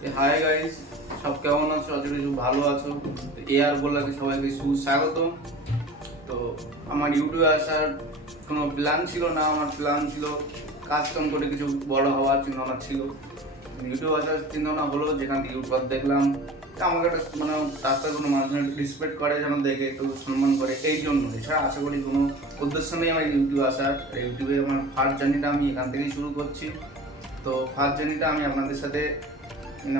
Hi guys, সব কেমন আছো? আজকে কিছু ভালো আছো? এআর বলাকে সবাইকে সুস্বাগত। তো আমার ইউটিউবে আসার কোনো প্ল্যান ছিল না। আমার প্ল্যান ছিল কাজ কাম করে কিছু বড় হওয়ার চিন্তা ছিল। ইউটিউব আসার চিন্তা হলো, যেখান থেকে ইউটিউব দেখলাম আমাকে একটা মানে রাস্তায় কোনো মানুষ রেসপেক্ট করে, যেন দেখে একটু সম্মান করে, এই জন্য। এছাড়া আশা করি কোনো উদ্দেশ্য নেই আমার ইউটিউবে আসার। ইউটিউবে আমার ফার্স্ট জার্নিটা আমি এখান থেকেই শুরু করছি। তো ফার্স্ট জার্নিটা আমি আপনাদের সাথে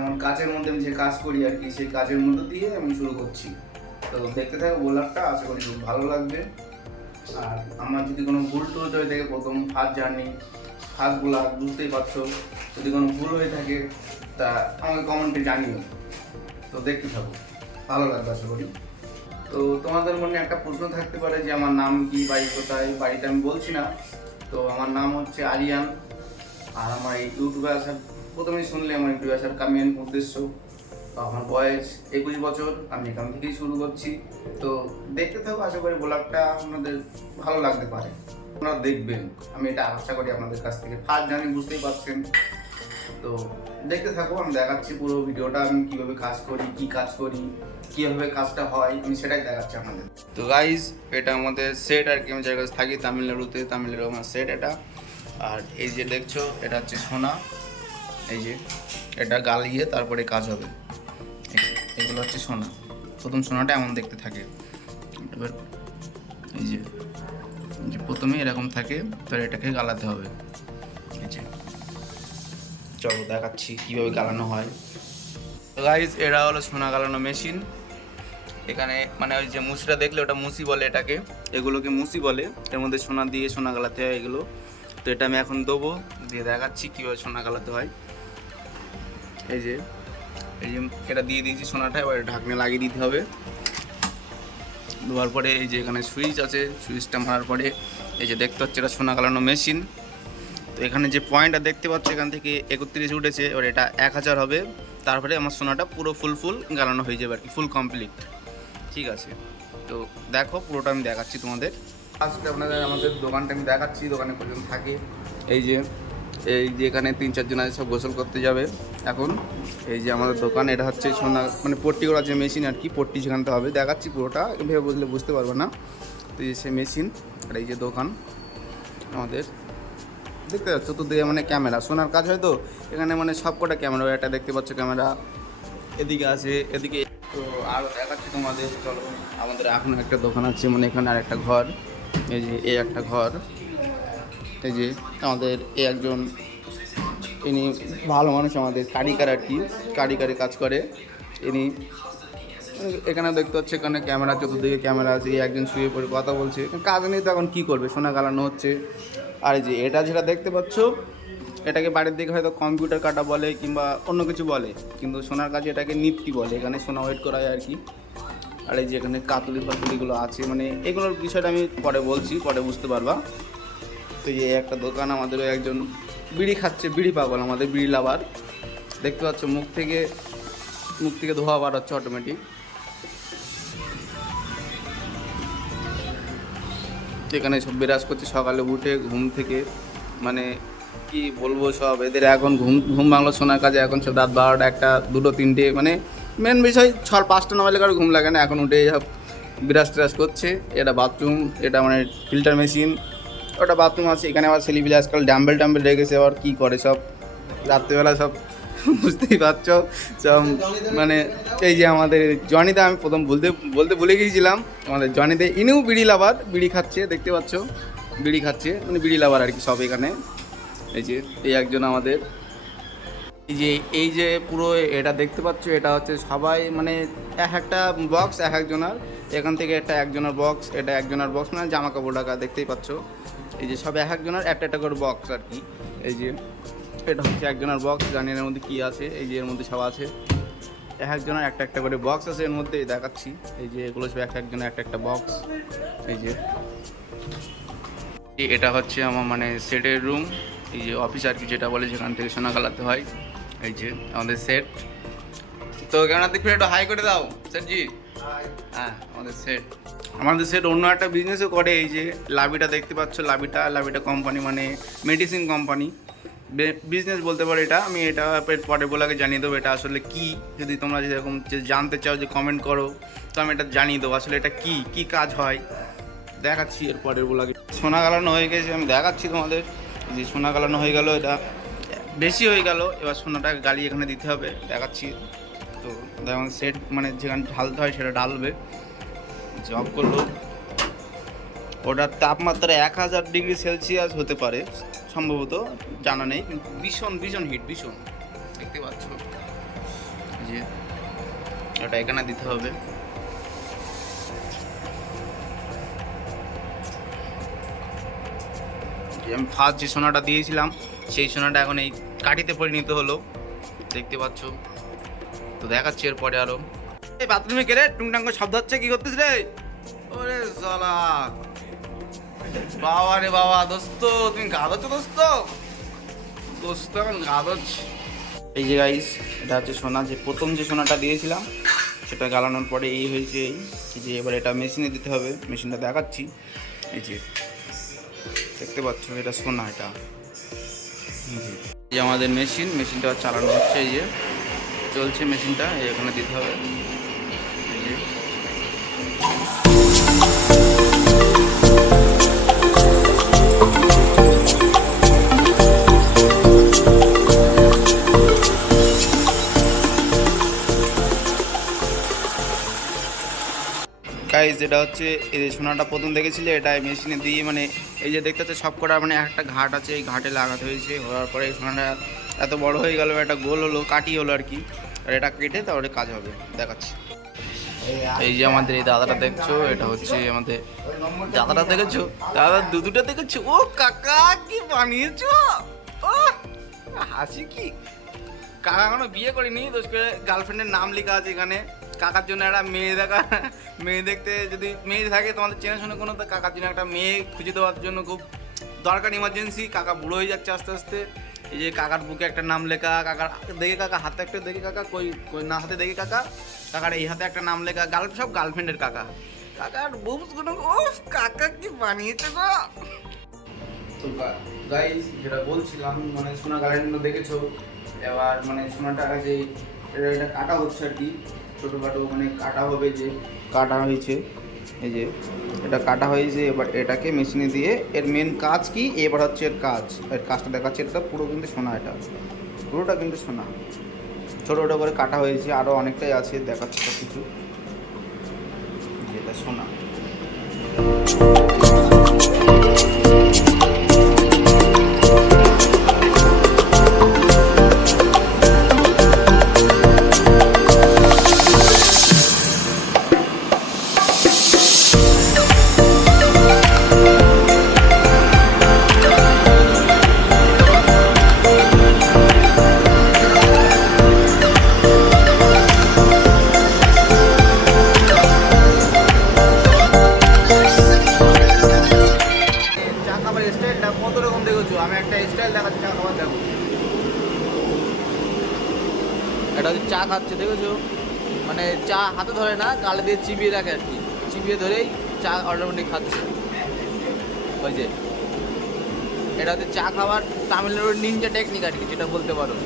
আমার কাজের মধ্যে আমি যে কাজ করি আর কি, সেই কাজের মধ্যে দিয়ে আমি শুরু করছি। তো দেখতে থাকো ব্লগটা, আশা করি খুব ভালো লাগবে। আর আমার যদি কোনো ভুল টুল হয়ে থাকে, প্রথম ফার্স্ট জার্নি ফার্স্ট ব্লগ, বুঝতেই পারছো, যদি কোনো ভুল হয়ে থাকে তা আমাকে কমেন্টে জানিও। তো দেখতে থাকো, ভালো লাগবে আশা করি। তো তোমাদের মনে একটা প্রশ্ন থাকতে পারে যে আমার নাম কি, বাড়ি কোথায়। বাড়িটা আমি বলছি না। তো আমার নাম হচ্ছে আরিয়ান। আর আমার এই ইউটিউবে আসার, প্রথমেই শুনলে আমার ইউটিউবে আসার মেন উদ্দেশ্য, তো আমার বয়স 21 বছর, আমি এখান থেকেই শুরু করছি। তো দেখতে থাকো, আশা করি ব্লগটা আপনাদের ভালো লাগতে পারে, আপনারা দেখবেন, আমি এটা আশা করি আপনাদের কাছ থেকে। ফার্স্ট জানি, বুঝতেই পারছেন। তো দেখতে থাকো, আমি দেখাচ্ছি পুরো ভিডিওটা, আমি কীভাবে কাজ করি, কী কাজ করি, কীভাবে কাজটা হয়, আমি সেটাই দেখাচ্ছি আপনাদের। তো গাইজ, এটা আমাদের সেট আর কি। আমি জায়গায় থাকি তামিলনাড়ুতে, তামিলনাড়ু আমার সেট এটা। আর এই যে দেখছো, এটা হচ্ছে সোনা। এই যে এটা গালিয়ে তারপরে কাজ হবে। এগুলো হচ্ছে সোনা। প্রথম সোনাটা এমন দেখতে থাকে। এবার এই যে প্রথমে এরকম থাকে, তো এটাকে গালাতে হবে। এই যে চলো দেখাচ্ছি কীভাবে গালানো হয়। গাইজ, এরা হলো সোনা গালানো মেশিন। এখানে মানে ওই যে মুসিটা দেখলে, ওটা মুসি বলে এটাকে, এগুলোকে মুসি বলে। এর মধ্যে সোনা দিয়ে সোনা গালাতে হয় এগুলো। তো এটা আমি এখন দেবো, দিয়ে দেখাচ্ছি কীভাবে সোনা গালাতে হয়। এই যে এটা দিয়ে দিয়েছি সোনাটা, এবার ঢাকনা লাগিয়ে দিতে হবে। দেওয়ার পরে এই যে এখানে সুইচ আছে, সুইচটা মারার পরে এই যে দেখতে হচ্ছে এটা সোনা গালানো মেশিন। তো এখানে যে পয়েন্টটা দেখতে পাচ্ছ, এখান থেকে 31 উঠেছে। এবার এটা 1000 হবে, তারপরে আমার সোনাটা পুরো ফুল গালানো হয়ে যাবে আর কি, ফুল কমপ্লিট। ঠিক আছে, তো দেখো পুরোটা আমি দেখাচ্ছি তোমাদের। আজকে আপনাদের আমাদের দোকানটা আমি দেখাচ্ছি, দোকানে কজন থাকে। এই যে এখানে 3-4 জন আছে, সব গোসল করতে যাবে এখন। এই যে আমাদের দোকান, এটা হচ্ছে সোনা মানে পট্টি করার যে মেশিন আর কি, পট্টি সেখানতে হবে। দেখাচ্ছি পুরোটা, ভেবে বুঝলে বুঝতে পারবে না। তো এই সে মেশিন, আর এই যে দোকান আমাদের দেখতে পাচ্ছ। তো দিয়ে মানে ক্যামেরা, সোনার কাজ হয় তো এখানে মানে সব কটা ক্যামেরা। এটা দেখতে পাচ্ছ ক্যামেরা, এদিকে আছে, এদিকে। তো আর দেখাচ্ছি তোমাদের, চলো। আমাদের এখন একটা দোকান আছে, মানে এখানে আর একটা ঘর। এই যে এই একটা ঘর। এই যে আমাদের এই একজন, ইনি ভালো মানুষ, আমাদের কারিগর আর কি, কারিগরে কাজ করে ইনি। এখানে দেখতে হচ্ছে, এখানে ক্যামেরা, চতুর্দিকে ক্যামেরা আছে। এই একজন শুয়ে পড়ে কথা বলছে, কাজ নেই তো এখন কী করবে, সোনা গালানো হচ্ছে। আর এই যে এটা যেটা দেখতে পাচ্ছ, এটাকে বাড়ির দিকে হয়তো কম্পিউটার কাটা বলে কিংবা অন্য কিছু বলে, কিন্তু সোনার কাজে এটাকে নিফটি বলে। এখানে সোনা ওয়েট করা হয় আর কি। আর এই যে এখানে কাতুলি ফাতুলিগুলো আছে, মানে এগুলোর বিষয়টা আমি পরে বলছি, পরে বুঝতে পারবা। তো এই একটা দোকান, আমাদেরও একজন বিড়ি খাচ্ছে, বিড়ি পাগল, আমাদের বিড়ি লাভার। দেখতে পাচ্ছ মুখ থেকে ধোয়া বার হচ্ছে অটোমেটিক। এখানে সব বিরাজ করছে সকালে উঠে ঘুম থেকে, মানে কি বলবো, সব এদের এখন ঘুম বাংলো শোনার কাজে। এখন সব রাত 12টা, 1টা, 2টো, 3টে, মানে মেন বিষয় 5টা 9 কারো ঘুম লাগে না, এখন উঠে সব বিরাজ টিরাজ করছে। এটা বাথরুম, এটা মানে ফিল্টার মেশিন, ওটা বাথরুম আছে। এখানে আবার ছেলেপিলে আজকাল ডাম্বেল রেখেছে, আবার কী করে সব রাত্রিবেলা সব বুঝতেই পারছো সব। মানে এই যে আমাদের জনিদা, আমি প্রথম বলতে ভুলে গিয়েছিলাম, আমাদের জনিদা, ইনিও বিড়ি লাভার, বিড়ি খাচ্ছে, দেখতে পাচ্ছ বিড়ি খাচ্ছে, মানে বিড়ি লাভার আর কি সব এখানে। এই যে এই একজন আমাদের, এই যে পুরো এটা দেখতে পাচ্ছ, এটা হচ্ছে সবাই মানে একটা বক্স এক একজনের। এখান থেকে এটা একজনের বক্স, এটা একজনের বক্স, মানে জামা কাপড় রাখা, দেখতেই পাচ্ছ। এই যে সব এক একজনের একটা করে বক্স আর কি। এই যে এটা হচ্ছে একজনের বক্স, জানি এর মধ্যে কী আছে। এই যে এর মধ্যে সব আছে, এক একজনের একটা করে বক্স আছে এর মধ্যে, দেখাচ্ছি। এই যে এগুলো সব এক একজনের একটা বক্স। এই যে এটা হচ্ছে আমার মানে সেটের রুম, এই যে অফিস আর কি যেটা বলে, যেখান থেকে সোনা গালাতে হয়। এই যে আমাদের সেট। তো কেমন দেখবে, একটু হাই করে দাও স্যারজি। হ্যাঁ, আমাদের সেট অন্য একটা বিজনেসও করে। এই যে লাভিটা দেখতে পাচ্ছ, লাভিটা কোম্পানি মানে মেডিসিন কোম্পানি। বিজনেস বলতে পারো এটা। আমি এটা পরে বলাকে জানিয়ে দেবো এটা আসলে কি। যদি তোমরা যেরকম জানতে চাও যে কমেন্ট করো, তো আমি এটা জানিয়ে দেবো আসলে এটা কি কি কাজ হয়, দেখাচ্ছি এর পরের বলাকে। সোনা গালানো হয়ে গেছে, আমি দেখাচ্ছি তোমাদের যে সোনা গালানো হয়ে গেল, এটা বেশি হয়ে গেল। এবার সোনাটাকে গালি এখানে দিতে হবে, দেখাচ্ছি। তো দেখুন সেট মানে যেখানে ঢালতে হয় সেটা ঢালবে। জব করলো, ওটার তাপমাত্রা 1000 ডিগ্রি সেলসিয়াস হতে পারে সম্ভবত, জানা নেই, কিন্তু ভীষণ ভীষণ হিট, ভীষণ। দেখতে পাচ্ছ যে ওটা এখানে দিতে হবে। আমি ফার্স্ট যে সোনাটা দিয়েছিলাম সেই সোনাটা এখন এই কাঠিতে পরিণত হলো, দেখতে পাচ্ছ। তো দেখাচ্ছি এরপরে আরো। এই বাথরুমে কে রে টুংটাং করে শব্দ হচ্ছে, কি করতেছ রে? ওরে সালা, বাবা রে বাবা, দোস্ত তুমি গাদছ, দোস্ত দোস্ত এখন গাদছ। এই যে গাইস, এটা হচ্ছে সোনা, যে প্রথম যে সোনাটা দিয়েছিলাম সেটা গালানোর পরে এই হয়েছে। এই যে এবার এটা মেশিনে দিতে হবে, মেশিনটা দেখাচ্ছি। এই যে দেখতে পাচ্ছ এটা সোনা, এটা এই যে আমাদের মেশিনটা চালানো হচ্ছে। এই যে চলছে মেশিনটা, এখানে দিতে হবে। এই যে গাইস, এটা হচ্ছে এই যে সোনাটা প্রথম দেখেছিলে, এটা মেশিনে দিয়ে মানে এই যে দেখতে হচ্ছে সব কটা মানে একটা ঘাট আছে, এই ঘাটে লাগাতে হয়েছে। হওয়ার পরে এই সোনাটা এত বড় হয়ে গেল, একটা গোল হলো, কাটি হলো আর কি। আর এটা কেটে তারপরে কাজ হবে, দেখাচ্ছি। এই যে আমাদের এই দাদাটা দেখছো, এটা হচ্ছে আমাদের দাদাটা দেখেছো, দাদা দুধুটা দেখেছো। ও কাকা কি বানিয়েছো, ও হাসি কি। কাকা এখনো বিয়ে করিনি, দোষ করে গার্লফ্রেন্ডের নাম লেখা আছে এখানে। কাকার জন্য একটা মেয়ে দেখা, মেয়ে দেখতে যদি মেয়ে থাকে তোমাদের চেনাশোনা কোনো, তো কাকার জন্য একটা মেয়ে খুঁজে দেওয়ার জন্য খুব দরকার, ইমার্জেন্সি। কাকা বুড়ো হয়ে যাচ্ছে আস্তে আস্তে। এই যে কাকার বুকে একটা নাম লেখা, কাকার দেখে কাকা হাতে একটা দেখে কাকা, কই কই না হাতে দেখে কাকা, কাকার এই হাতে একটা নাম লেখা, সব গার্লফ্রেন্ডের কাকা। কাকার বুবসগুলো, ও কাকা কি বানিয়েছে গো। তো গাইস, যেটা বলছিলাম মানে সোনা গার্ডেনগুলো দেখেছো। এবার মানে সোনাটা যে এটা কাটা হচ্ছে আর কি, ছোটোখাটো মানে কাটা হবে, যে কাটা হয়েছে। এই যে এটা কাটা হয়েছে, এবার এটাকে মেশিনে দিয়ে এর মেন কাজ কি, এবার হচ্ছে এর কাজটা দেখাচ্ছে। এটা পুরো কিন্তু সোনা, এটা পুরোটা কিন্তু সোনা। ছোটো ছোটো করে কাটা হয়েছে, আরও অনেকটাই আছে, দেখাচ্ছে সব কিছু। এটা সোনা। কত রকম দেখেছো, আমি একটা স্টাইল দেখাচ্ছি, চা খাবার দেখো। এটা হচ্ছে চা খাচ্ছে, দেখেছো, মানে চা হাতে ধরে না, গালে দিয়ে চিবিয়ে রাখে আর কি, চিবিয়ে ধরেই চা অটোমেটিক খাচ্ছে। ওই যে এটা হচ্ছে চা খাওয়ার তামিলনাড়ুর নিনজা টেকনিক আর কি, যেটা বলতে পারো।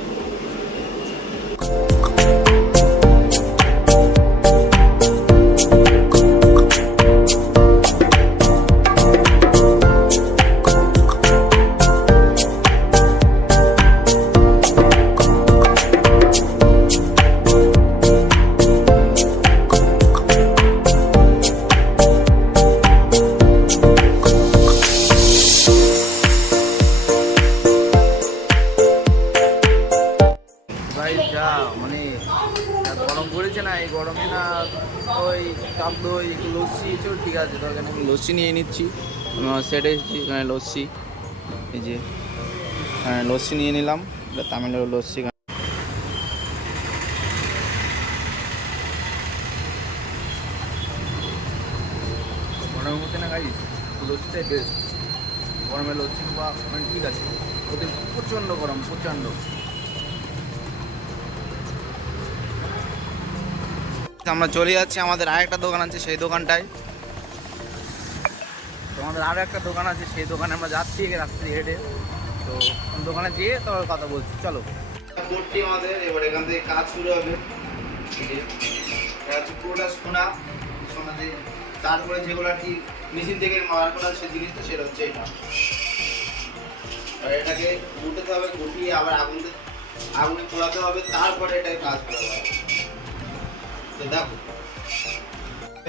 যা মানে গরম পড়েছে না, এই গরমে না ওই টক দই একটু লস্যি এসব ঠিক আছে, তো এখানে আমি লস্যি নিয়ে নিচ্ছি। সেটে এসেছি, এখানে লস্যি, এই যে লস্যি নিয়ে নিলাম, এটা তামিলনাড়ুর লস্যি। গরমের মধ্যে না গাইস লস্যিটাই বেস্ট, গরমের লস্যি বা মানে ঠিক আছে, ওদের প্রচণ্ড গরম, প্রচণ্ড। আমরা চলে যাচ্ছি, আমাদের আরেকটা দোকান আছে সেই দোকানটায়। আমাদের আরও একটা দোকান আছে, সেই দোকানে আমরা যাচ্ছি রাস্তায় হেঁটে। তো দোকানে যেয়ে তোমার কথা বলছি, চলো। বোর্ডটি আমাদের এবার এখান থেকে কাজ শুরু হবে। এই যে এটা হচ্ছে পুরোটা সোনা, সোনা দিয়ে তারপরে যেগুলো আর কি মেশিন থেকে মার করা সে জিনিসটা সেটা হচ্ছে এটা। আর এটাকে গুটাতে হবে, গুটিয়ে আবার আগুনে পোড়াতে হবে, তারপরে এটাকে কাজ করা হবে। তো দেখো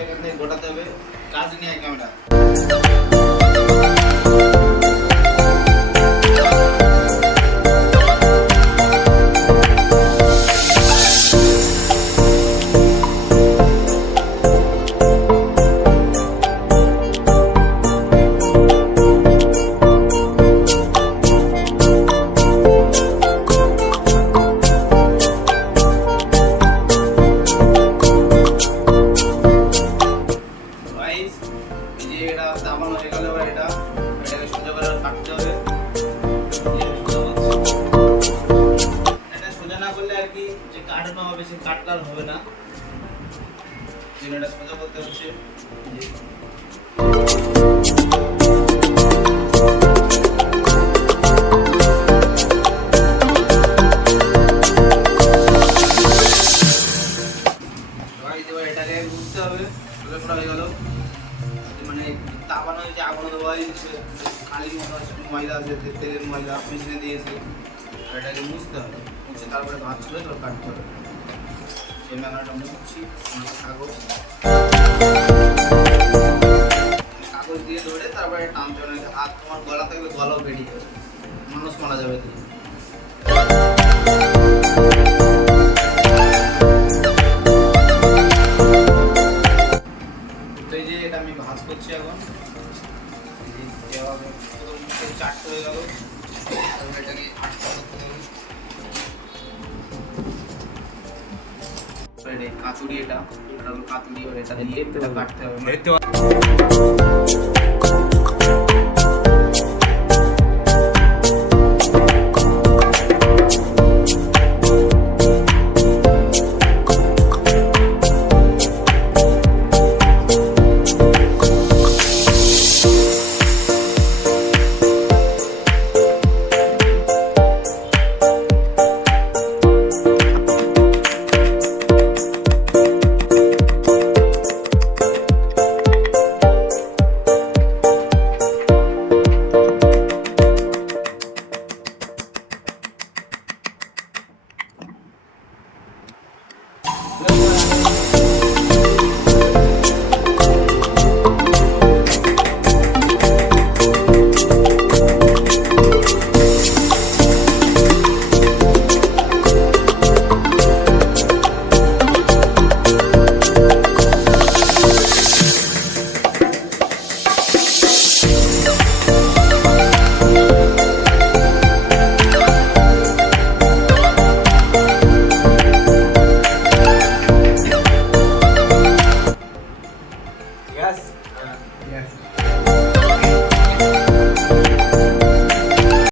এখান থেকে গোটাতে হবে, কাজ নিয়ে ক্যামেরা। এটা দাবানো হয়ে গেল, এবার এটাকে সোজা করে কাটতে হবে। এটা সোজা না করলে আর কি যে কাটানো হবে সে কাটটা হবে না, এটা সোজা করতে হচ্ছে। এটাকে বুঝতে হবে সোজা করা হয়ে গেল। মানে তাবানো যে আগুন দেওয়া হয়েছে, খালি ময়দা আছে, তেলের ময়দা মেশিনে দিয়েছে, আর এটাকে মুছতে হবে। মুছে তারপরে ভাত ছুড়ে তোর কাটতে হবে। সেই ম্যাঙ্গাটা মুছছি, কাগজ কাগজ দিয়ে ধরে তারপরে টানতে হবে। হাত তোমার গলা থাকলে গলাও বেরিয়ে যাবে, মানুষ মারা যাবে দিয়ে। এটা আমি ভাঁজ করছি এখন। চারটে হয়ে গেল, এটাকে আটটা করতে হবে। কাতুরি, এটা কাতুরি, এটা দিয়ে এটা কাটতে হবে।